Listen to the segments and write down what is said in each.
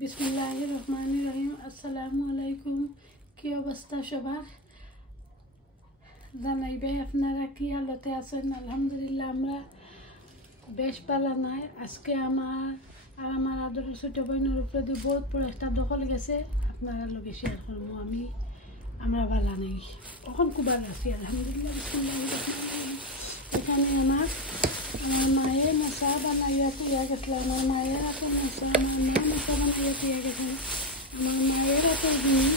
বিসমিল্লাহির রহমানির রহিম। আসসালামু আলাইকুম। কি অবস্থা সবার? জানাইবে আপনারা কি হালতে আছেন? আলহামদুলিল্লাহ আমরা বেশ ভালো নাই। আজকে আমার আদর ছোট বোনের উপরে দিয়ে বহুত বড় একটা দখল গেছে, আপনারা লগে শেয়ার করবো। আমরা ভালো নেই, কখন কুবার আছি আলহামদুলিল্লাহ। বিসমিল্লাহির রহমানির রহিম। এখানে আমার মায়ের মশা বানাইয়া তুইয়া গেছিল, আমার মায়ের হাতে মশা, আমার মা মশা বানাইয়া তুইয়া গেছিল। আমার মায়ের হাতে জিনিস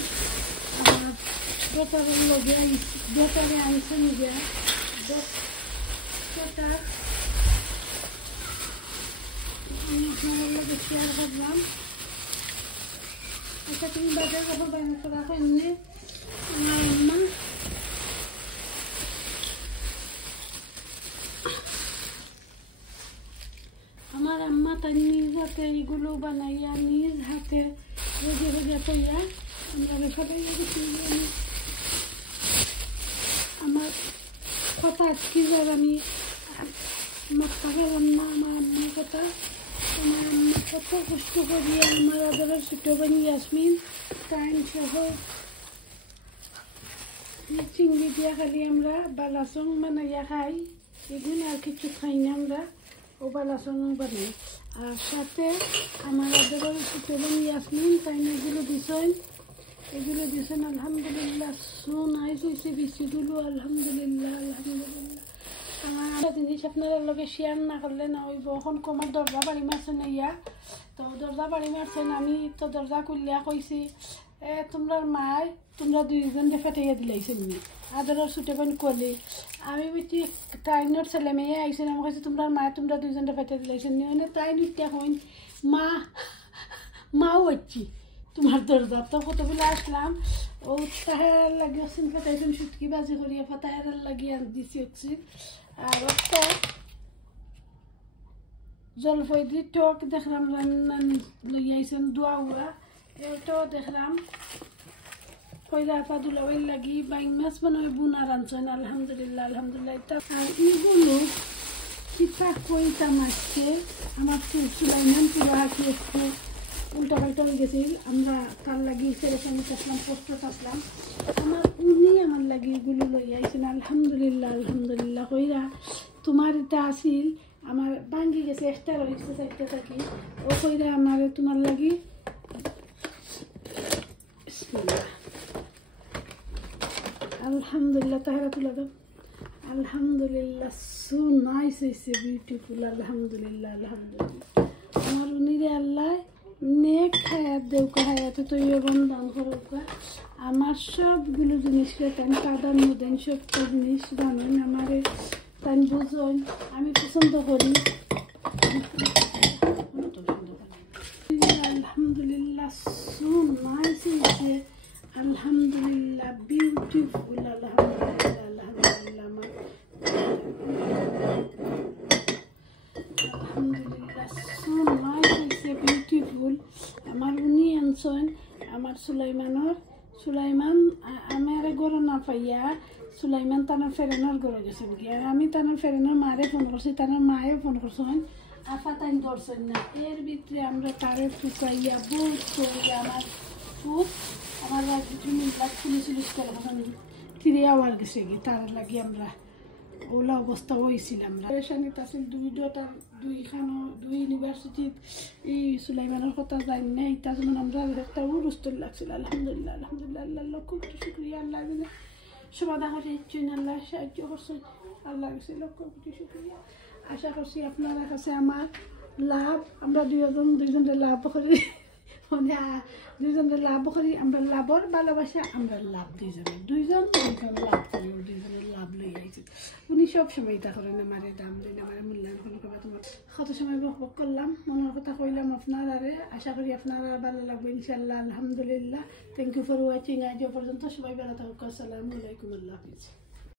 আমার বেটারের লগে বেটারে আনছেন গিয়া বেটার আমি আপনার লগে শেয়ার করলাম। এটা তুমি বাজার কাপড় বাইরে করা এমনি আমার আম্মা তার নিজ হাতে এইগুলো বানাইয়া নিজ হাতে রোজে রোজে পাইয়া আমরা রেখে গেছি। আমার কথা আজকে যার আমি মাথা গেলাম না আমার আম্মার কথা। আমার আম্মা কত কষ্ট করিয়া আমার আদরের ছোটো বানি ইয়াসমিন টাইম সহ চিংড়ি দিয়া খালি আমরা বালাসং বানাইয়া খাই, এগুলো আর কিছু খাই না আমরা, ও বালাসং বানাই। আর সাথে আমার আদরের ছোটো বানি ইয়াসমিন তাই এগুলো দিছেন আলহামদুলিল্লাহ। নাইস হয়েছে বিচিগুলো আলহামদুলিল্লাহ আলহামদুলিল্লাহ। আমার জিনিস আপনারা লগে শেয়ার না করলে না ওই এখন কমার দরজা বাড়ি মারছেন ইয়া, তো দরজা বাড়ি মারছেন। আমি তো দরজা খুললিয়া কইছি তোমরা দুইজন ফেটাইয়া দিলাইছেন নি আদরের ছোটো বোন কলি। আমি বেটি ট্রাইনের ছেলে মেয়ে আইসেন, আমি কইছি তোমরা দুইজন ফেটাই দিলাইছেন নি, মানে ট্রাইন ইত্যা হইন মাও হচ্ছি তোমার দরজা। তো কতগুলো আসলাম ও তাহার লাগিয়ে ফেটাইছেন সুটকি বাজি করিয়া ফাতাহার লাগিয়ে দিছি হচ্ছি। আর একটা জলফই দি টক দেখলাম রান্না লইয়াইছেন দোয়া উয়া, এটাও দেখলাম কইরা আপা দুলাবাই লাগি বাইং মাছ বানাই বুনা রাঁধছেন আলহামদুলিল্লাহ আলহামদুলিল্লাহ। আর এইগুলো কিতা কইতাম আজকে আমার সুলাইমান পুরো হাঁকি একটু উল্টা পাল্টা হয়ে গেছিল। আমরা তার লাগি সেরেসনিতে আসলাম, পোস্টত আসলাম, আমার লাগি এগুলো লইয়া আইছেন আলহামদুলিল্লাহ আলহামদুলিল্লাহ। কইরা তোমার এটা আসিল আমার ভাঙ্গি গেছে, একটা রয়েছে চারটা থাকি, ও কইরা আমার তোমার লাগি আলহামদুলিল্লাহ তাহারা তুলা দাও আলহামদুলিল্লাহ। সো নাইস হয়েছে, বিউটিফুল আলহামদুলিল্লাহ আলহামদুলিল্লাহ। আমার উনিরে আল্লাহ নেক হায়াত দেউকা, হায়াতে তৈরি দান করুকা। আমার সবগুলো জিনিসকে তাই প্রাধান্য দেন, সবটা জিনিস জানেন আমারে তাই বুঝেন, আমি পছন্দ করি আলহামদুলিল্লাহ। সো নাইস হয়েছে আলহামদুলিল্লাহ, বিউটিফুল আলহামদুলিল্লাহ আলহামদুলিল্লাহ। আমার আলহামদুলিল্লাহ সো নাইস হয়েছে বিউটিফুল। আমার উনি আনছেন আমার সুলাইমান আমার গরু না পাইয়া সুলাইমান তানার ফেরানোর গরু গেছেন কি, আর আমি তানার ফেরানোর মারে ফোন করছি, তানার মায়ে ফোন করছেন আফা তাই ধরছেন না। এর ভিতরে আমরা তারে ফুকাইয়া বহুত করিয়া আমার ফুট আমার পুলিশ করে ফিরে আওয়ার গেছে গিয়ে তার লাগি আমরা ওলা অবস্থা হয়েছিলাম। পেরেশানিত আছিল দুই ইউনিভার্সিটিত এই সুলাইমানের কথা জানি না, এটা যেমন আমরা একটা উরুস্তর লাগছিল আলহামদুলিল্লাহ আলহামদুলিল্লাহ। আল্লাহ লক্ষ কোটি শুক্রিয়া, আল্লাহ সমাধা করে ইচ্ছেন, আল্লাহ সাহায্য করছেন, আল্লাহ গেছে লক্ষ কোটি শুক্রিয়া। আশা করছি আপনারা কাছে আমার লাভ, আমরা দুইজনের লাভ করি, মানে দুইজনের লাভ করি, আমরা লাভর ভালোবাসা, আমরা লাভ দুইজন লাভ করি, দুইজনের লাভ লই আইছি। উনি সব সময় এটা করেন, আমারে দাম দিন, আমার মূল্যায়ন কোনো কথা তোমার কত সময় বক করলাম, মনের কথা কইলাম আপনার আরে। আশা করি আপনার ভালো লাগবে ইনশাল্লাহ আলহামদুলিল্লাহ। Thank you for watching. আজ পর্যন্ত সবাই ভালো থাকুক। আসসালামু আলাইকুম, আল্লাহ হাফিজ।